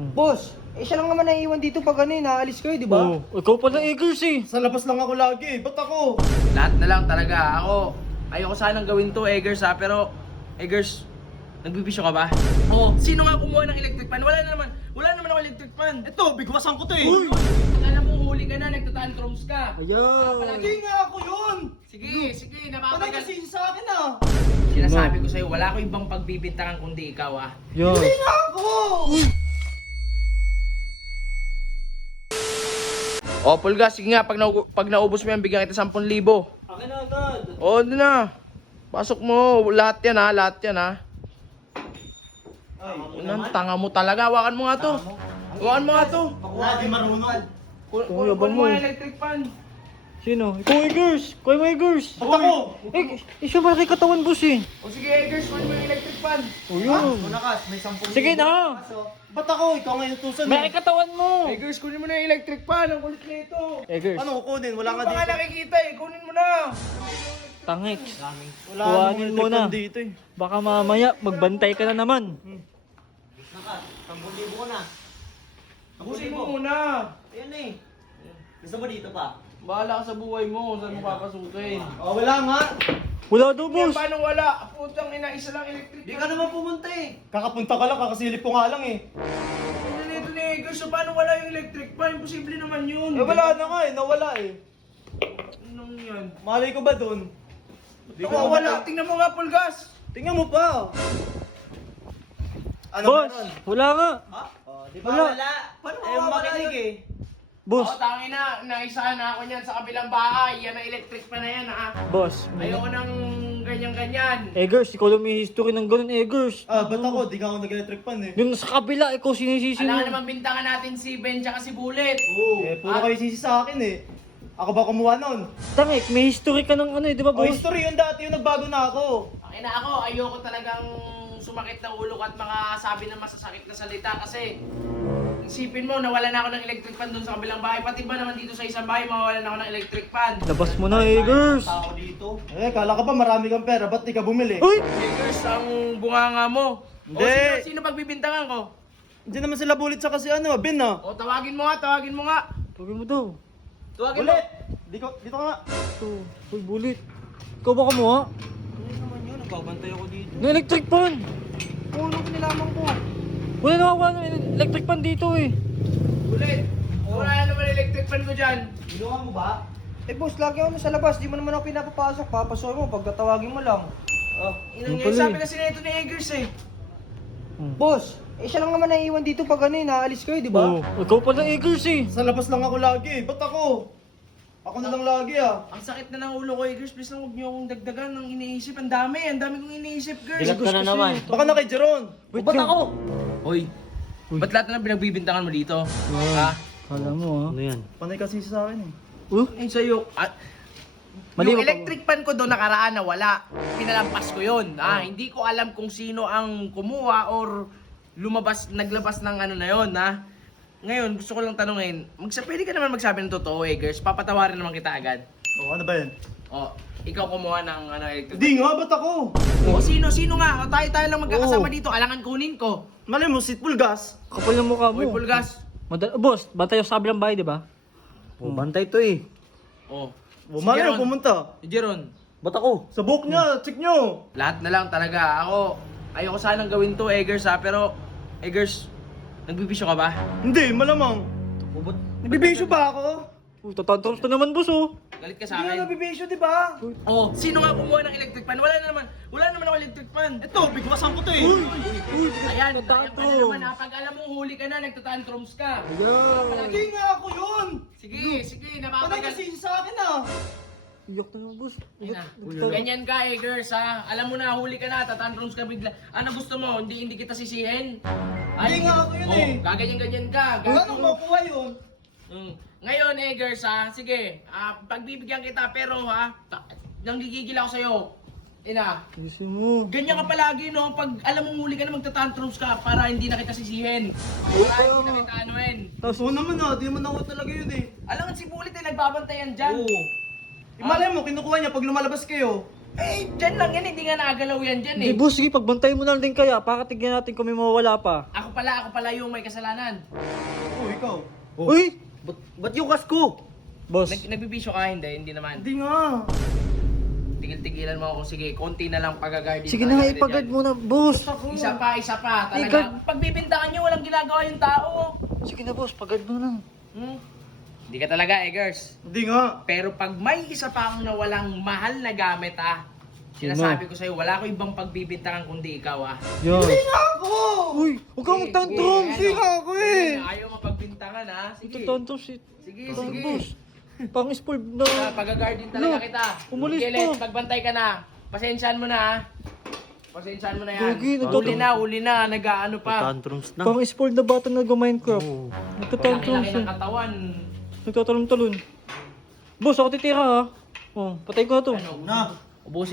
Boss, siya lang naman naiiwan dito pag ano naalis kayo, di ba? Ikaw pala Eggers eh. Sa labas lang ako lagi. Ba't ako? Lahat na lang talaga. Ayoko sanang gawin to, Eggers ha, pero Eggers, nagbibisyo ka ba? Oo. Sino nga kumuha ng electric fan? Wala naman ako electric fan. Ito, bigwasan ko to eh. Pag alam mo huli ka na, nagtatantrums ka. Ayan. Hindi nga ako yun. Sige, Panay napapagal. kasi sa akin ah. Sinasabi ko sa'yo, wala ko ibang pagbibintangan kundi ikaw ah. Yan. Hindi nga ako. O, Pulgas, sige nga, pag naubos mo yan, bigyan kita 10,000. Akin na agad. O, doon na. Pasok mo, lahat yan ha. Ay, Unang tanga mo talaga, hawakan mo nga to. Hawakan mo nga to. ako lagi marunong. Kunin mo yung electric fan. Sino? Ikaw Eggers. Ikaw yung Eggers. Ba't ako? Siya malaki katawan boss eh. O sige, Eggers, kunin mo yung electric fan. O yun. Manakas, may 10,000. Sige na. Ba't ako? Ikaw nga inutusan Malaki eh. katawan mo. Eggers, kunin mo na yung electric fan. Ang kulit na ito. Eggers. Ano kukunin? Wala ka Hindi pa nga dito. nakikita eh. Kunin mo na. Tangik. Wala Kuhanin namang mo na. electric dito eh. Baka mamaya magbantay ka na naman. Nakas, 10,000 ko na. Tapusin mo muna. Ayan eh. Gusto mo dito pa? Bahala ka sa buhay mo. Saan mo papasukin? Oh, wala nga. Wala daw Yan, boss. paano wala? Putang ina, isa lang electric Di ka naman pumunta eh. Kakapunta ka lang, kakasilip ko nga lang eh. Ano nito ni Eggers? So paano wala yung electric fan? Imposible naman yun. Eh wala na nga eh, nawala eh. Anong yan? Malay ko ba dun? Di ko Ako naman- wala. Tingnan mo nga, Pulgas. Tingnan mo pa. Ano Boss, meron? wala nga. Ha? Oh, di Wala. Paano makinig eh? Boss, Tangin na. Naisahan na ako niyan sa kabilang bahay. Yan ang electric fan na yan ha. boss. Ayoko ng ganyan-ganyan. Eggers, ikaw lang may history ng ganun Eggers. Ah, ba't ako? Di ka ako nag-electric fan eh. Yung sa kabila, ikaw sinisisi Alam mo. naman bintangan natin si Ben tsaka si Bullet. Eh, puro kayo sisi sa akin eh. Ako ba kumuha nun? Tangik, may history ka ng ano eh, di ba Oh, boss? history yun dati, yung nagbago na ako. Ay na ako, ayoko talagang sumakit ng ulo ko at mga sabi ng masasakit na salita kasi isipin mo, nawala na ako ng electric fan doon sa kabilang bahay. Pati ba naman dito sa isang bahay, mawawalan ako ng electric fan. Labas mo na Eggers. Tao dito. Eh, kala ka ba marami kang pera? Ba't di ka bumili? Uy! Eggers, ang bunganga mo. O Hindi. sino pagbibintangan ko? Hindi naman sila bulit sa kasi ano, Ben ah. O tawagin mo nga. Tawagin mo daw. Tawagin mo. Bulit! Dito ka nga. Ito. Uy, bulit. Ikaw ba kumuha? Ano naman yun? Nagbabantay ako dito. Ng electric fan. Kung anong kinilaman ko? Wala ng electric fan dito eh. Bullet, wala na naman electric fan ko dyan. Ginawa mo ba? Eh boss, lagi ako nasa labas, di mo naman ako pinapapasok, papasukin mo, pagkatawagin mo lang. Oh. Inang Yung pala sabi eh. kasi nito ni Eggers eh. Boss, siya lang naman naiiwan dito pag ano naalis kayo, di ba? Ikaw pala Eggers eh. Sa labas lang ako lagi. Ba't ako? Ako na lang lagi ah. Ang sakit na ng ulo ko, Eggers. Please lang huwag niyo akong dagdagan ng iniisip. Ang dami kong iniisip, girls. Bigat ka na naman. Baka na kay Jeron. Wait Ba't lang. ako? Hoy, ba't lahat na pinagbibintangan mo dito? Ha? Kala mo ah. yan? Panay kasi sa akin eh. Ayun sa'yo. Mali Yung mo pa- electric fan ko doon nakaraan na wala. Pinalampas ko yun. Hindi ko alam kung sino ang kumuha or naglabas ng ano na yun, ha? Ngayon, gusto ko lang tanungin, pwede ka naman magsabi ng totoo, Eggers. Papatawarin naman kita agad. Oh, ano ba yan? O, ikaw kumuha ng electric Hindi nga, ba't ako? O, sino nga? O, tayo lang magkakasama Oo. dito. Alangan kunin ko. Malay mo, sitful gas. Kapal ng mukha mo. Uy, Pulgas. Boss, bantay sa kabilang bahay, di ba? Bantay to eh. O, Oh, malay mo, pumunta. si Jeron. Ba't ako? Sa book niya, check nyo. Lahat na lang talaga. Ayoko sanang gawin to, Eggers, ha? Pero, Eggers, nagbibisyo ka ba? Hindi, malamang. Nabibisyo ba ako? Tatantrums na naman boss oh. Galit ka sa Hindi akin? nga nabibisyo, di ba? Oh, sino nga kumuha ng electric fan? Wala naman ako electric fan. Ito, bigwasan ko to eh. Ayan ka na Tatantrums. naman ha. Pag alam mong huli ka na, nagtatantrums ka. Hindi nga ako yun. Sige, Panay napapagal. kasi sa akin ah. Iyak na naman boss. Ayun na. Ganyan ka, Eggers, ha? Alam mo na, huli ka na, tatantrums ka bigla. Ano gusto mo? Hindi kita sisihin? Hindi nga ako yun eh. Gaganyan-ganyan ka. Paano makuha yun? Ngayon, Eggers, ha? Sige, pagbibigyan kita, pero ha? Nanggigigil ako sa'yo. Ina, Ayusin mo. ganyan ka palagi, no? Pag alam mong huli ka na, magtatantrums ka para hindi na kita sisihin. Para hindi na kita anuhin. Oo naman ah, di naman ako talaga yun eh. Alam nga si Bullet nagbabantayan dyan. Malay mo, kinukuha niya pag lumalabas kayo. Eh, dyan lang yan, hindi nga nagalaw yan dyan Hindi eh. boss, sige, pagbantayan mo na din kaya. Para tignan natin kung may mawawala pa. Ako pala yung may kasalanan. Oh, ikaw. Uy! Ba't yung kasko? Boss, Nagbibisyo ka, hindi naman. Hindi nga. Tigil-tigilan mo ako, sige, konti na lang pag-guard sige na nga, ipagad mo na, boss. Isa pa, Guard. talaga. Pagbibintangan nyo, walang ginagawa yung tao. Sige na boss, pagad mo na. Hindi ka talaga, Eggers. Hindi nga. Pero pag may isa pa akong nawalang mahal na gamit sinasabi ko sa'yo, wala ko ibang pagbibintangan kundi ikaw Yan. Hindi nga ako. Uy, huwag kang magtantrum. Hindi nga ako eh. Ayaw mapagbintangan Sige. Tantrum si... Sige, Tantrum, sige. boss. Pang spoiled na. Pag-guard din talaga Look, kita. umalis Miguelet, pa. magbantay ka na. Pasensyaan mo na Pasensyaan mo na yan. Gogi, nagtotoo. Huli na, nag-ano pa. Tantrums na. Pang spoiled na bata na Minecraft. Nagtatantrum Laki-laki siya. ng katawan. Nagtatalon-talon. Boss, ako titira ha. Oh, patay ko na to. Ano? Na. Ubusin